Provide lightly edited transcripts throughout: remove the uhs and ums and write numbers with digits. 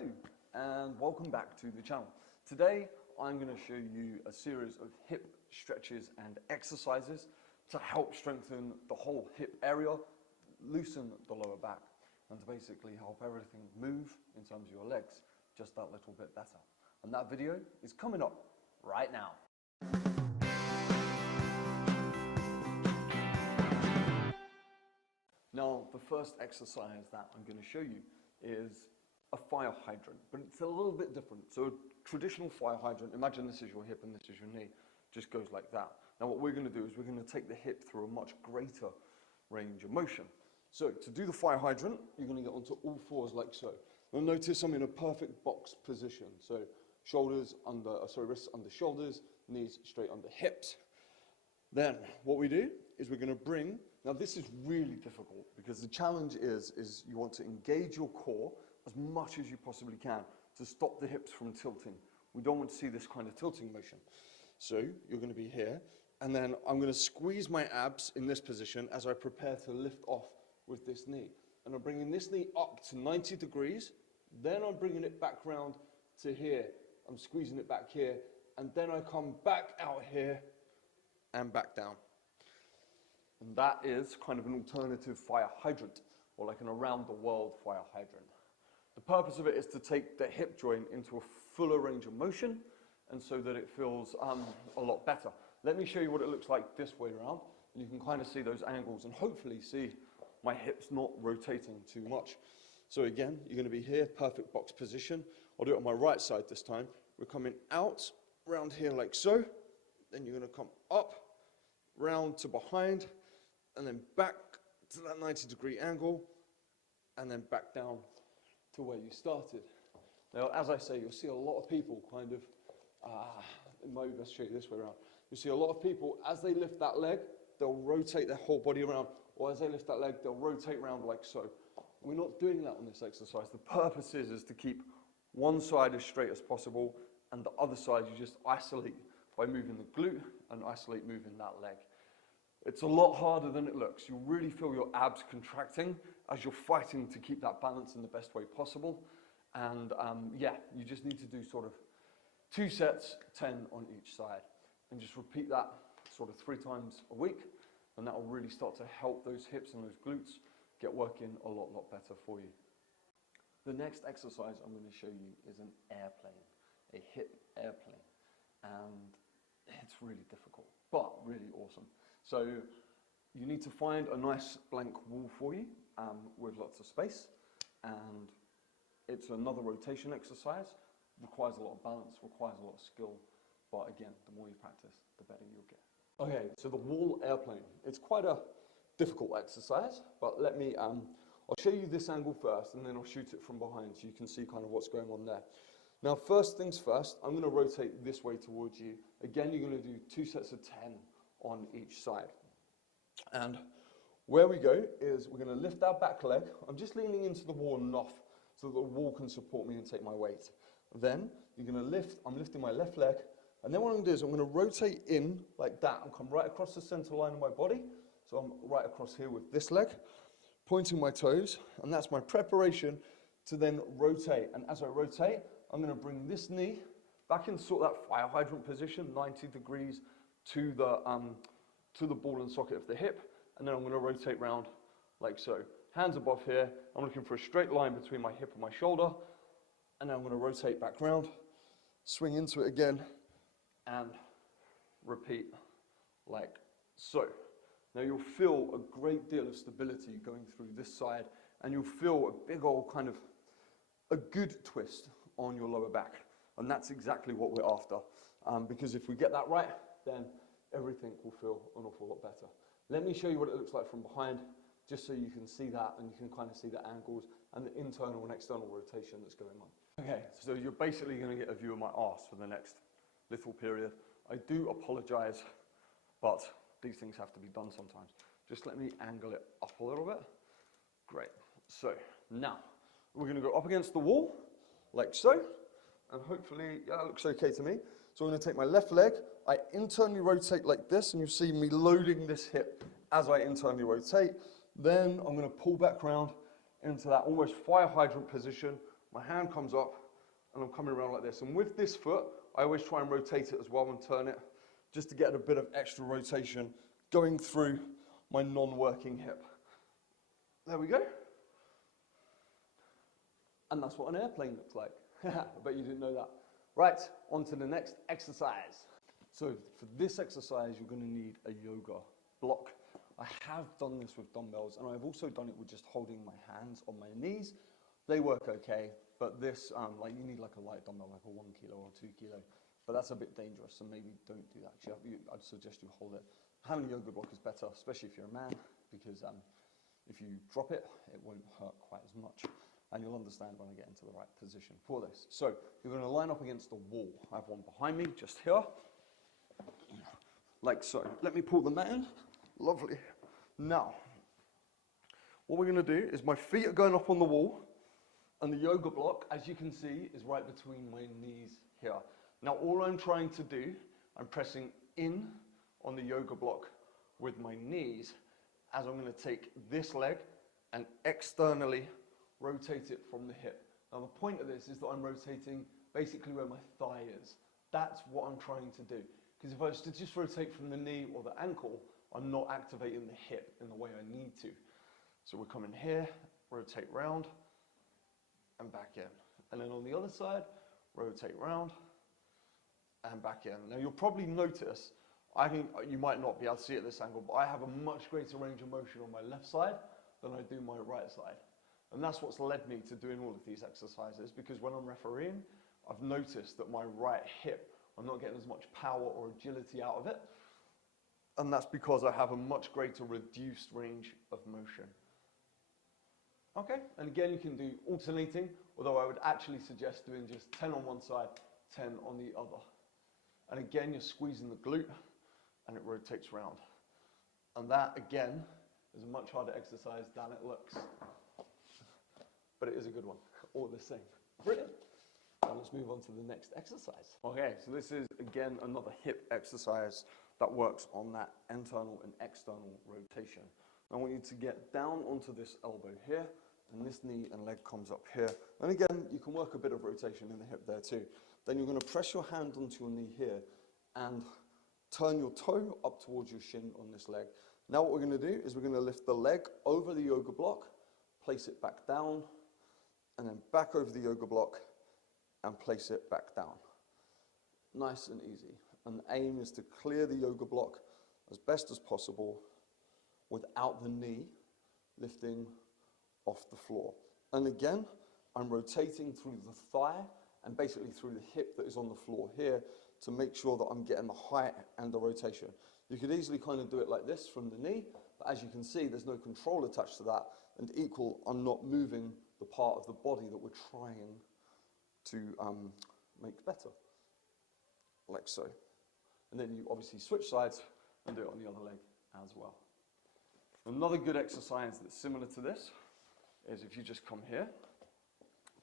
Hello and welcome back to the channel. Today I'm going to show you a series of hip stretches and exercises to help strengthen the whole hip area, loosen the lower back, and to basically help everything move in terms of your legs just that little bit better. And that video is coming up right now. Now, the first exercise that I'm going to show you is a fire hydrant, but it's a little bit different. So a traditional fire hydrant, imagine this is your hip and this is your knee, just goes like that. Now what we're going to do is we're going to take the hip through a much greater range of motion. So to do the fire hydrant, you're going to get onto all fours like so. You'll notice I'm in a perfect box position. So shoulders under, wrists under shoulders, knees straight under hips. Then what we do is we're going to bring, now this is really difficult because the challenge is you want to engage your core as much as you possibly can to stop the hips from tilting. We don't want to see this kind of tilting motion. So you're going to be here, and then I'm going to squeeze my abs in this position as I prepare to lift off with this knee. And I'm bringing this knee up to 90 degrees, then I'm bringing it back round to here. I'm squeezing it back here, and then I come back out here and back down. And that is kind of an alternative fire hydrant, or like an around the world fire hydrant. The purpose of it is to take the hip joint into a fuller range of motion, and so that it feels a lot better. Let me show you what it looks like this way around, and you can kind of see those angles and hopefully see my hips not rotating too much. So again, you're going to be here, perfect box position. I'll do it on my right side this time. We're coming out, round here like so. Then you're going to come up, round to behind, and then back to that 90-degree angle, and then back down to where you started. Now, as I say, you'll see a lot of people kind of, maybe let's show you this way around. You see a lot of people, as they lift that leg, they'll rotate their whole body around, or as they lift that leg, they'll rotate around like so. We're not doing that on this exercise. The purpose is to keep one side as straight as possible, and the other side you just isolate by moving the glute and isolate moving that leg. It's a lot harder than it looks. You'll really feel your abs contracting as you're fighting to keep that balance in the best way possible. And yeah, you just need to do sort of 2 sets, 10 on each side. And just repeat that sort of 3 times a week. And that will really start to help those hips and those glutes get working a lot better for you. The next exercise I'm going to show you is an airplane, a hip airplane. And it's really difficult, but really awesome. So you need to find a nice blank wall for you with lots of space, and it's another rotation exercise. Requires a lot of balance, requires a lot of skill, but again, the more you practice, the better you'll get. Okay, so the wall airplane. It's quite a difficult exercise, but let me, I'll show you this angle first, and then I'll shoot it from behind so you can see kind of what's going on there. Now, first things first, I'm going to rotate this way towards you. Again, you're going to do 2 sets of 10 on each side. And where we go is we're going to lift our back leg. I'm just leaning into the wall enough so that the wall can support me and take my weight. Then you're going to lift, I'm lifting my left leg, and then what I'm going to do is I'm going to rotate in like that and come right across the center line of my body. So I'm right across here with this leg, pointing my toes, and that's my preparation to then rotate. And as I rotate, I'm going to bring this knee back in sort of that fire hydrant position, 90 degrees to the ball and socket of the hip, and then I'm going to rotate round like so. Hands above here, I'm looking for a straight line between my hip and my shoulder, and then I'm going to rotate back round, swing into it again, and repeat like so. Now you'll feel a great deal of stability going through this side, and you'll feel a big old kind of a good twist on your lower back. And that's exactly what we're after. Because if we get that right, then everything will feel an awful lot better. Let me show you what it looks like from behind, just so you can see that and you can kind of see the angles and the internal and external rotation that's going on. Okay, so you're basically going to get a view of my arse for the next little period. I do apologize, but these things have to be done sometimes. Just let me angle it up a little bit. Great. So now we're going to go up against the wall, like so, and hopefully, yeah, that looks okay to me. So I'm going to take my left leg, I internally rotate like this, and you see me loading this hip as I internally rotate. Then I'm going to pull back round into that almost fire hydrant position, my hand comes up and I'm coming around like this. And with this foot, I always try and rotate it as well and turn it just to get a bit of extra rotation going through my non-working hip. There we go. And that's what an airplane looks like. I bet you didn't know that. Right, on to the next exercise. So for this exercise, you're going to need a yoga block. I have done this with dumbbells, and I've also done it with just holding my hands on my knees. They work okay, but this, like you need like a light dumbbell, like a 1 kilo or 2 kilo, but that's a bit dangerous, so maybe don't do that. I'd suggest you hold it. Having a yoga block is better, especially if you're a man, because if you drop it, it won't hurt quite as much. And you'll understand when I get into the right position for this. So you're going to line up against the wall. I have one behind me, just here, like so. Let me pull the mat in. Lovely. Now, what we're going to do is my feet are going up on the wall, and the yoga block, as you can see, is right between my knees here. Now, all I'm trying to do, I'm pressing in on the yoga block with my knees, as I'm going to take this leg and externally rotate it from the hip. Now, the point of this is that I'm rotating basically where my thigh is. That's what I'm trying to do. Because if I was to just rotate from the knee or the ankle, I'm not activating the hip in the way I need to. So we're coming here, rotate round, and back in. And then on the other side, rotate round, and back in. Now you'll probably notice, I think you might not be able to see it at this angle, but I have a much greater range of motion on my left side than I do my right side. And that's what's led me to doing all of these exercises, because when I'm refereeing, I've noticed that my right hip, I'm not getting as much power or agility out of it. And that's because I have a much greater reduced range of motion. Okay, and again, you can do alternating, although I would actually suggest doing just 10 on one side, 10 on the other. And again, you're squeezing the glute and it rotates round. And that, again, is a much harder exercise than it looks. But it is a good one, all the same. Brilliant. Now let's move on to the next exercise. Okay, so this is, again, another hip exercise that works on that internal and external rotation. I want you to get down onto this elbow here, and this knee and leg comes up here. And again, you can work a bit of rotation in the hip there too. Then you're going to press your hand onto your knee here and turn your toe up towards your shin on this leg. Now what we're going to do is we're going to lift the leg over the yoga block, place it back down, and then back over the yoga block and place it back down. Nice and easy. And the aim is to clear the yoga block as best as possible without the knee lifting off the floor. And again, I'm rotating through the thigh and basically through the hip that is on the floor here to make sure that I'm getting the height and the rotation. You could easily kind of do it like this from the knee, but as you can see, there's no control attached to that, and equal, I'm not moving the part of the body that we're trying to make better, like so. And then you obviously switch sides and do it on the other leg as well. Another good exercise that's similar to this is if you just come here,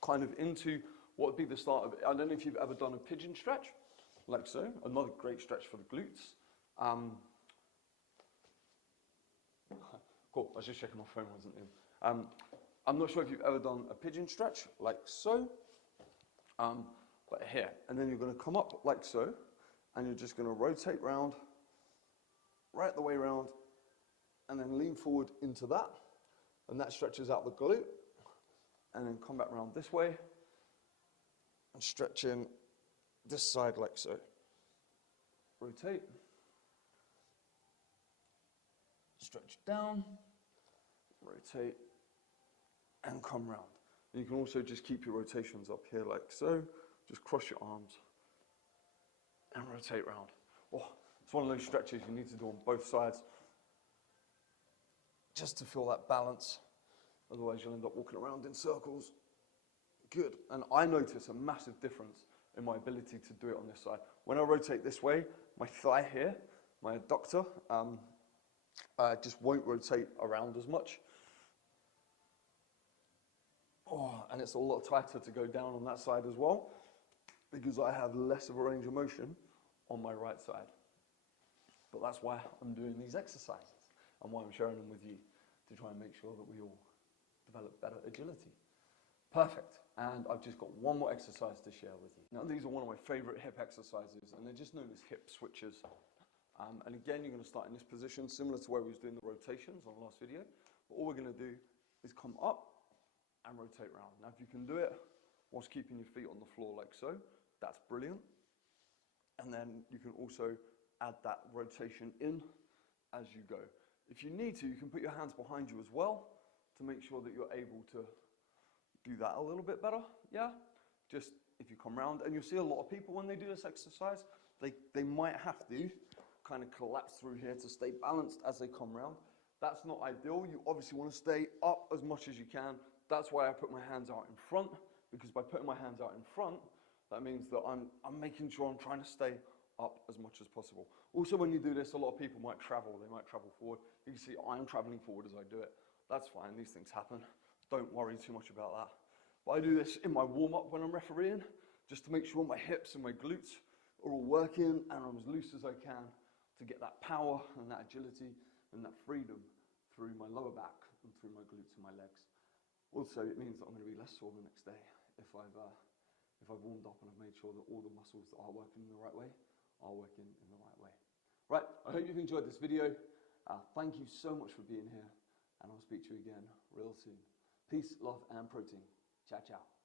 kind of into what would be the start of it. I don't know if you've ever done a pigeon stretch, like so. Another great stretch for the glutes. Cool, I was just checking my phone wasn't in. I'm not sure if you've ever done a pigeon stretch, like so, but here. And then you're going to come up like so, and you're just going to rotate round, right the way round, and then lean forward into that, and that stretches out the glute, and then come back round this way, and stretch in this side like so. Rotate, stretch down, rotate, and come round. And you can also just keep your rotations up here like so, just cross your arms, and rotate round. Oh, it's one of those stretches you need to do on both sides, just to feel that balance. Otherwise you'll end up walking around in circles. Good. And I notice a massive difference in my ability to do it on this side. When I rotate this way, my thigh here, my adductor, just won't rotate around as much. Oh, and it's a lot tighter to go down on that side as well, because I have less of a range of motion on my right side. But that's why I'm doing these exercises and why I'm sharing them with you, to try and make sure that we all develop better agility. Perfect. And I've just got one more exercise to share with you. Now, these are one of my favorite hip exercises, and they're just known as hip switches. And again, you're going to start in this position, similar to where we was doing the rotations on the last video. But all we're going to do is come up and rotate around. Now, if you can do it whilst keeping your feet on the floor like so, that's brilliant. And then you can also add that rotation in as you go. If you need to, you can put your hands behind you as well to make sure that you're able to do that a little bit better, yeah? Just if you come round, and you'll see a lot of people when they do this exercise, they might have to kind of collapse through here to stay balanced as they come round. That's not ideal. You obviously want to stay up as much as you can. That's why I put my hands out in front, because by putting my hands out in front, that means that I'm making sure I'm trying to stay up as much as possible. Also, when you do this, a lot of people might travel. They might travel forward. You can see I'm traveling forward as I do it. That's fine. These things happen. Don't worry too much about that. But I do this in my warm-up when I'm refereeing, just to make sure my hips and my glutes are all working and I'm as loose as I can to get that power and that agility and that freedom through my lower back and through my glutes and my legs. Also, it means that I'm going to be less sore the next day if I've warmed up and I've made sure that all the muscles that are working in the right way are working in the right way. Right, I hope you've enjoyed this video. Thank you so much for being here, and I'll speak to you again real soon. Peace, love, and protein. Ciao, ciao.